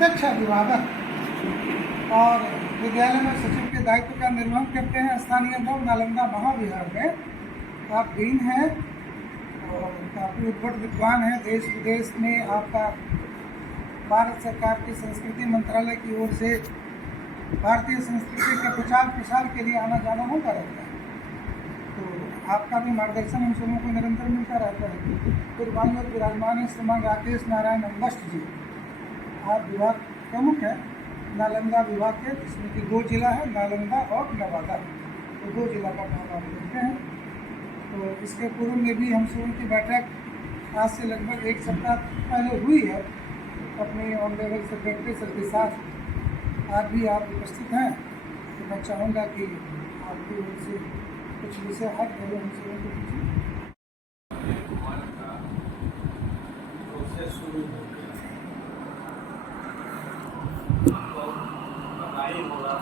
प्रत्यक्ष अभिभावक और विद्यालय में सचिव के दायित्व का निर्वहन करते हैं स्थानीय दल नालंदा महाविहार में। आप डीन हैं और काफ़ी उद्भट विद्वान हैं। देश विदेश में आपका भारत सरकार की संस्कृति मंत्रालय की ओर से भारतीय संस्कृति के प्रचार प्रसार के लिए आना जाना होता रहता है, तो आपका भी मार्गदर्शन हम सबों को निरंतर मिलता रहता है। फिर बाई और विराजमान है श्रीमान राकेश नारायण अम्बष्ट जी। आप विभाग प्रमुख हैं नालंदा विभाग के, जिसमें कि 2 जिला है, नालंदा और नवादा, तो 2 जिला का काम आप करते हैं। तो इसके पूर्व में भी हम सबों की बैठक आज से लगभग 1 सप्ताह पहले हुई है अपने ऑनरेबल सेक्रेटरी सर के साथ। आज भी आप उपस्थित हैं, तो मैं चाहूँगा कि आपकी ओर से कुछ विषय हट गए हम सबों को पूछिए। शुरू हो गया तो पढ़ाई होगा।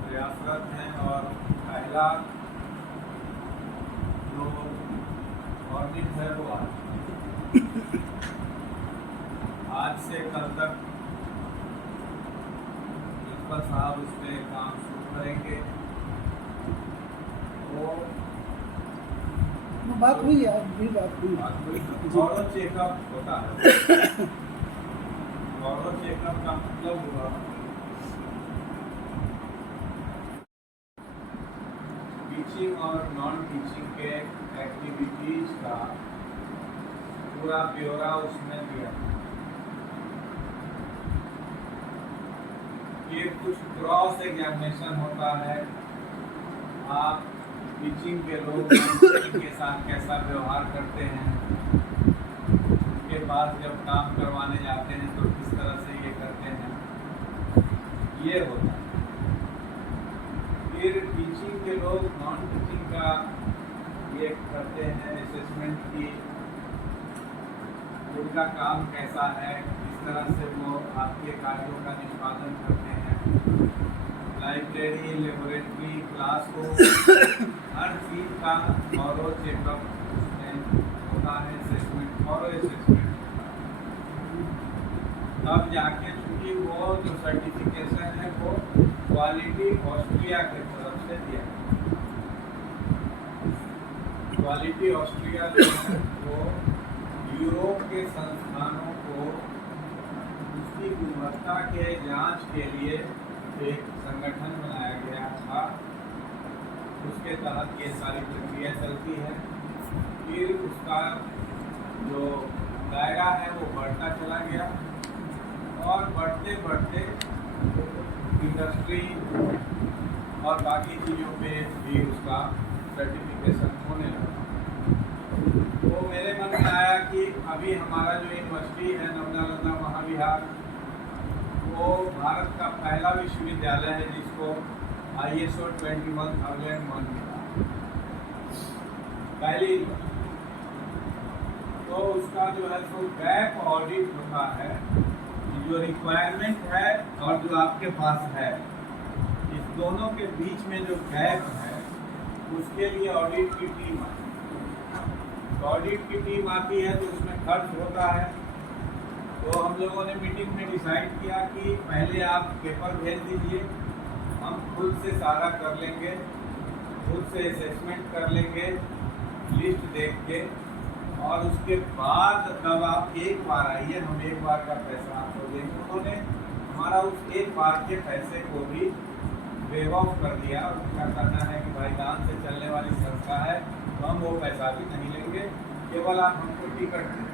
प्रयासरत हैं और पहला जो ऑर्डिट है वो आज से कल तक प्रिंसिपल साहब उस पर काम शुरू करेंगे। वो बात हुई है, आज भी बात हुई। गौरव चेकअप होता है। गौरव चेकअप का मतलब हुआ टीचिंग और नॉन टीचिंग के एक्टिविटीज का पूरा ब्यौरा उसमें दिया। ये कुछ क्रॉस एग्जामिनेशन होता है, आप टीचिंग के लोग के साथ कैसा व्यवहार करते हैं, उसके बाद जब काम करवाने जाते हैं तो किस तरह से ये करते हैं, ये होता है। फिर टीचिंग के लोग नॉन टीचिंग का ये करते हैं असेसमेंट की उनका काम कैसा है, किस तरह से वो आपके कार्यों का निष्पादन करते हैं। लाइब्रेरी, लेबोरेटरी, क्लास को हर चीज़ का थॉरो चेकअप उसमें होता है, असेसमेंट, थॉरो असेसमेंट। तब जाके चूँकि वो जो सर्टिफिकेशन है वो क्वालिटी ऑस्ट्रिया की तरफ से दिया। क्वालिटी ऑस्ट्रिया जो है वो यूरोप के संस्थानों को उसकी गुणवत्ता के जांच के लिए एक संगठन बनाया गया था। उसके तहत ये सारी प्रक्रिया चलती है। फिर उसका जो दायरा है वो बढ़ता चला गया और बढ़ते बढ़ते इंडस्ट्री और बाकी चीज़ों पे भी उसका सर्टिफिकेशन होने लगा। तो मेरे मन में आया कि अभी हमारा जो यूनिवर्सिटी है नालंदा महाविहार, वो भारत का पहला विश्वविद्यालय है जिसको ISO 21001 मिला, पहली। तो उसका जो है सो गैप ऑडिट होता है, जो रिक्वायरमेंट है और जो आपके पास है, इस दोनों के बीच में जो गैप है उसके लिए ऑडिट की टीम आती है। तो ऑडिट की टीम आती है तो उसमें खर्च होता है। तो हम लोगों ने मीटिंग में डिसाइड किया कि पहले आप पेपर भेज दीजिए, हम खुद से सारा कर लेंगे, खुद से असेसमेंट कर लेंगे लिस्ट देख के, और उसके बाद तब आप एक बार आइए, हम एक बार का पैसा आपको देंगे। उन्होंने हमारा उस एक बार के पैसे को भी वेव ऑफ कर दिया। उनका कहना है कि भाई दान से चलने वाली संस्था है तो हम वो पैसा भी नहीं लेंगे, केवल आप हमको टिकट दें।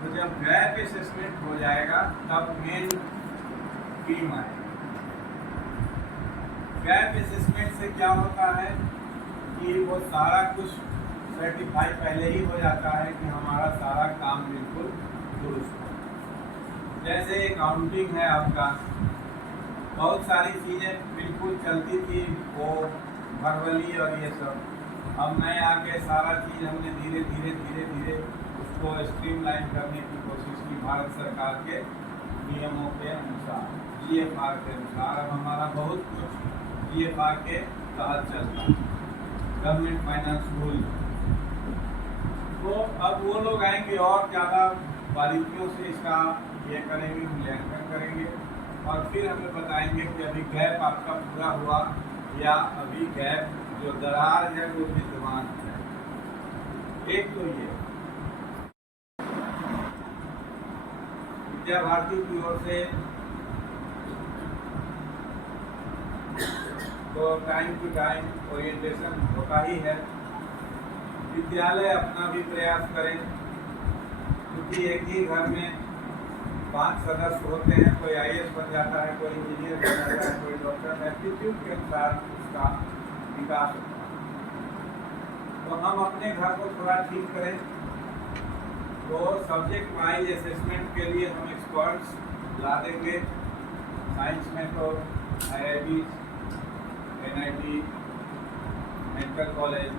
तो जब गैप असेसमेंट हो जाएगा तब मेन टीम आएगी। गैप असेसमेंट से क्या होता है कि वो सारा कुछ सर्टिफाई पहले ही हो जाता है कि हमारा सारा काम बिल्कुल दुरुस्त है। जैसे अकाउंटिंग है आपका, बहुत सारी चीज़ें बिल्कुल चलती थी वो वर्बली और ये सब। अब नए आके सारा चीज़ हमने धीरे धीरे उसको स्ट्रीमलाइन करने की कोशिश की भारत सरकार के नियमों के अनुसार, GFR के अनुसार। अब हमारा बहुत कुछ GFR के तहत चलता है। Government finance school. तो अब वो लोग आएंगे और ज़्यादा बारीकियों से इसका ये करेंगे, मूल्यांकन करेंगे और फिर हमें बताएंगे कि अभी गैप आपका पूरा हुआ या अभी गैप जो दरार है वो विद्यमान है। एक तो ये विद्या भारती की ओर से तो टाइम टू टाइम ओरिएंटेशन होता ही है। विद्यालय अपना भी प्रयास करें, क्योंकि एक ही घर में 5 सदस्य होते हैं, कोई IAS बन जाता है, कोई इंजीनियर बन जाता है, कोई डॉक्टर, एप्टीट्यूड के अनुसार उसका विकास होता है। तो हम अपने घर को थोड़ा ठीक करें। तो सब्जेक्ट वाइज असेसमेंट के लिए हम एक्सपर्ट्स ला देंगे। साइंस में तो IIT, NIT, मेडिकल कॉलेज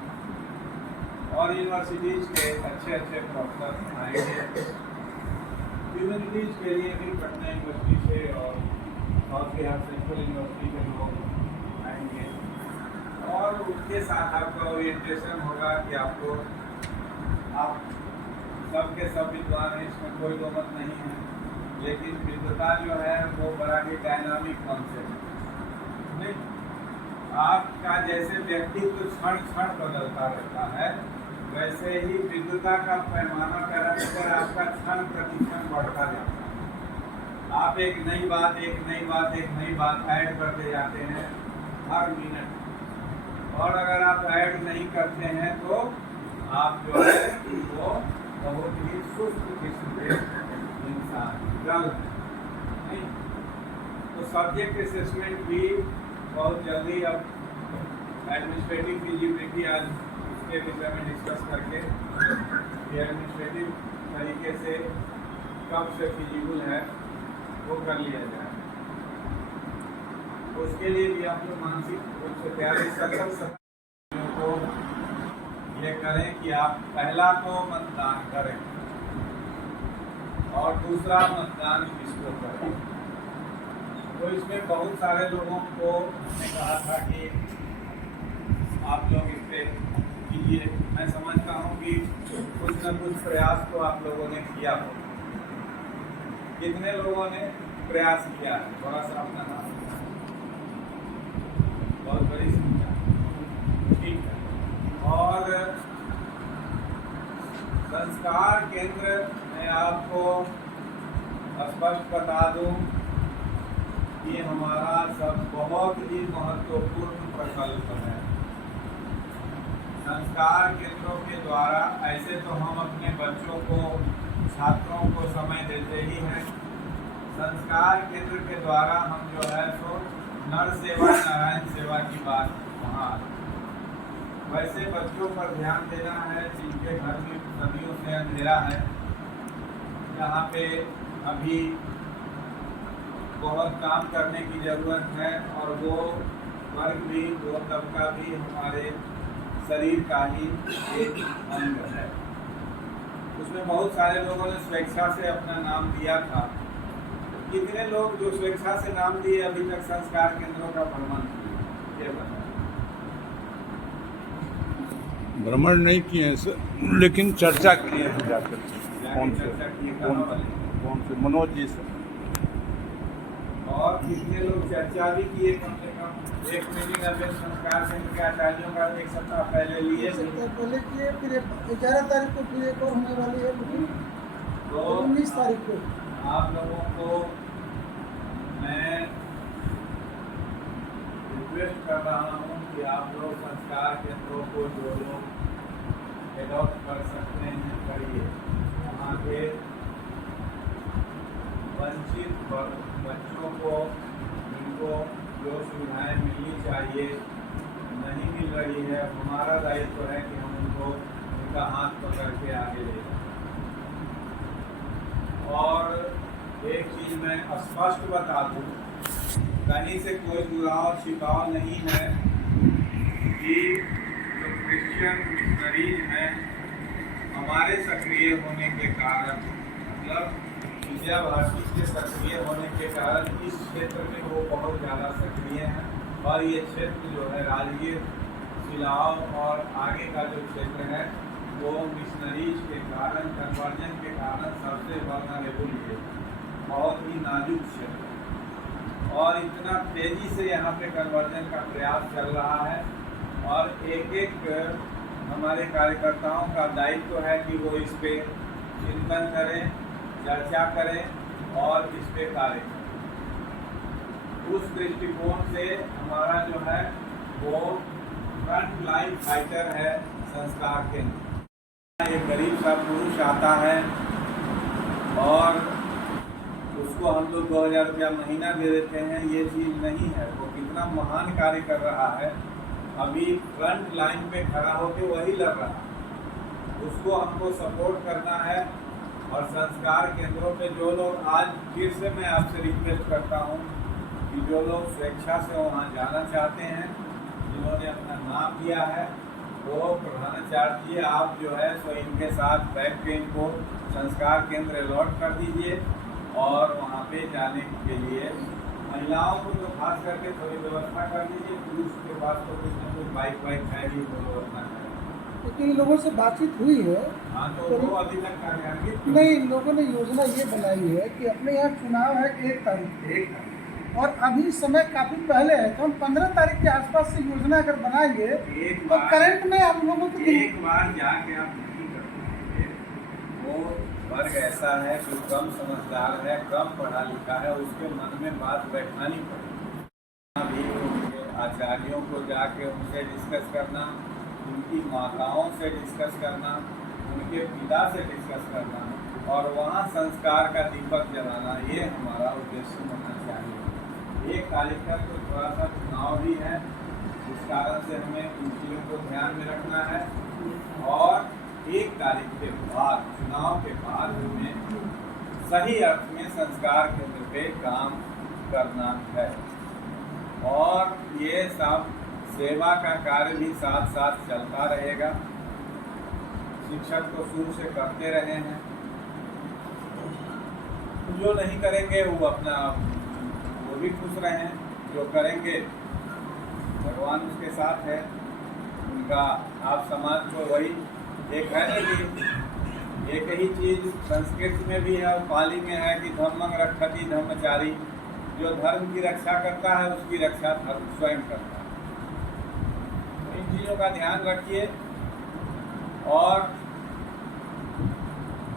और यूनिवर्सिटीज़ के अच्छे प्रोफेसर आएंगे। ह्यूमैनिटीज़ के लिए भी पटना यूनिवर्सिटी से और साउथ बिहार सेंट्रल यूनिवर्सिटी के लोग आएंगे और उसके साथ आपका ओरिएंटेशन होगा कि आपको आप सबके सब विद्वान हैं, इसमें कोई दो मत नहीं है, लेकिन विद्वता जो है वो बड़ा ही डायनामिक कॉन्सेप्ट नहीं। आपका जैसे व्यक्तित्व क्षण क्षण बदलता रहता है, वैसे ही विद्वता का पैमाना पैरामीटर आपका क्षण प्रति क्षण बढ़ता जाता है। आप एक नई बात ऐड करते जाते हैं हर मिनट, और अगर आप ऐड नहीं करते हैं तो आप जो है वो बहुत ही सुस्त किस्म के इंसान जल नहीं। तो सब्जेक्ट असेसमेंट भी बहुत जल्दी अब एडमिनिस्ट्रेटिव फिजिबिलिटी आज उसके विषय में डिस्कस करके एडमिनिस्ट्रेटिव तरीके से कब से फिजिबल है वो कर लिया जाए। उसके लिए भी आप लोग मानसिक रूप से तैयारी सकल को ये करें कि आप पहला तो मतदान करें और दूसरा मतदान किसको करें। तो इसमें बहुत सारे लोगों को मैंने कहा था कि आप लोग इस पर कीजिए। मैं समझता हूँ कि कुछ न कुछ प्रयास तो आप लोगों ने किया हो। कितने लोगों ने प्रयास किया है? थोड़ा सा अपना नाम। बहुत बड़ी संख्या, ठीक है। और संस्कार केंद्र मैं आपको स्पष्ट बता दूं कि हमारा सब बहुत ही महत्वपूर्ण प्रकल्प है। संस्कार केंद्रों के द्वारा ऐसे तो हम अपने बच्चों को, छात्रों को समय देते ही हैं। संस्कार केंद्र के द्वारा हम जो है सो नर सेवा नारायण सेवा की बात वहाँ वैसे बच्चों पर ध्यान देना है जिनके घर में सदियों से अंधेरा है, जहाँ पे अभी बहुत काम करने की ज़रूरत है, और वो वर्ग भी, वो तबका भी हमारे शरीर का ही एक अंग है। उसमें बहुत सारे लोगों ने स्वेच्छा से अपना नाम दिया था। कितने लोग जो स्वेच्छा से नाम दिए अभी तक संस्कार केंद्रों का भ्रमण किए, ये बताएं। भ्रमण नहीं किए सर, लेकिन चर्चा की है जाकर। कौन से मनोज जी से। और कितने लोग चर्चा भी किए, कम से कम एक मीटिंग अभी संस्कार केंद्र के आचार्यों का 1 सप्ताह पहले लिए पहले किए, फिर 11 तारीख को फिर एक और होने वाली है मीटिंग, तो 19 तारीख को। आप लोगों को मैं रिक्वेस्ट कर रहा हूँ कि आप लोग संस्कार केंद्रों को जो लोग एडॉप्ट कर सकते हैं करिए। वहाँ के वंचित बच्चों को, जिनको जो सुविधाएं मिलनी चाहिए नहीं मिल रही है, हमारा दायित्व है कि हम उनको उनका हाथ पकड़ के आगे ले जाएं। और एक चीज़ मैं स्पष्ट बता दूँ, कहीं से कोई जुड़ाव छिपाव नहीं है कि जो क्रिश्चियन मरीज हैं हमारे सक्रिय होने के कारण, मतलब विद्या भारती के सक्रिय होने के कारण इस क्षेत्र में वो बहुत ज़्यादा सक्रिय हैं, और ये क्षेत्र जो है राजगीर मिलाव और आगे का जो क्षेत्र है वो मिशनरीज के कारण, कन्वर्जन के कारण सबसे वल्नरेबल है, बहुत ही नाजुक क्षेत्र है। और इतना तेज़ी से यहाँ पे कन्वर्जन का प्रयास चल रहा है और एक एक हमारे कार्यकर्ताओं का दायित्व है कि वो इस पे चिंतन करें, चर्चा करें और इस पे कार्य करें। उस दृष्टिकोण से हमारा जो है वो फ्रंट लाइन फाइटर है संस्कार केंद्र। एक गरीब सा पुरुष आता है और उसको हम लोग 2000 रुपया महीना दे देते हैं, ये चीज़ नहीं है। वो कितना महान कार्य कर रहा है, अभी फ्रंट लाइन पे खड़ा होकर वही लड़ रहा है, उसको हमको सपोर्ट करना है। और संस्कार केंद्रों पे जो लोग, आज फिर से मैं आपसे रिक्वेस्ट करता हूँ कि जो लोग स्वेच्छा से वहाँ जाना चाहते हैं, जिन्होंने अपना नाम दिया है, वो प्रधानाचार्य जी आप जो है सो इनके साथ बैठ के इनको संस्कार केंद्र अलॉट कर दीजिए और वहाँ पे जाने के लिए महिलाओं को तो खास करके थोड़ी व्यवस्था कर दीजिए। पुरुष के पास तो कुछ न कुछ बाइक वाइक है ही, वो व्यवस्था करें। तो इन लोगों से बातचीत हुई है। हाँ, तो वो अभी तक कार्यान्वित नहीं, इन लोगों ने योजना ये बनाई है कि अपने यहाँ चुनाव है 1 तारीख और अभी समय काफ़ी पहले है, तो हम 15 तारीख के आसपास से योजना अगर बनाएंगे तो करंट में हम लोगों को एक बार जाके आप नहीं कर पाएंगे। वो वर्ग ऐसा है जो कम समझदार है, कम पढ़ा लिखा है, उसके मन में बात बैठानी पड़ेगी। अभी उनके आचार्यों को जाके उनसे डिस्कस करना, उनकी माताओं से डिस्कस करना, उनके पिता से डिस्कस करना और वहाँ संस्कार का दीपक जलाना, ये हमारा उद्देश्य होना चाहिए। एक तारीख को थोड़ा सा चुनाव भी है, इस कारण से हमें इन चीज़ों को ध्यान में रखना है। और 1 तारीख के बाद, चुनाव के बाद हमें सही अर्थ में संस्कार केंद्र पे काम करना है। और ये सब सेवा का कार्य भी साथ साथ चलता रहेगा। शिक्षक तो शुरू से करते रहे हैं, जो नहीं करेंगे वो अपना वो भी खुश रहें, जो करेंगे भगवान उसके साथ है उनका। आप समाज को वही एक है ना कि एक ही चीज़ संस्कृत में भी है और पाली में है कि धम्मं रक्षति धर्मचारी, जो धर्म की रक्षा करता है उसकी रक्षा धर्म स्वयं करता है। तो इन चीज़ों का ध्यान रखिए और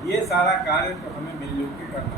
ये सारा कार्य तो हमें मिलजुल के करना है।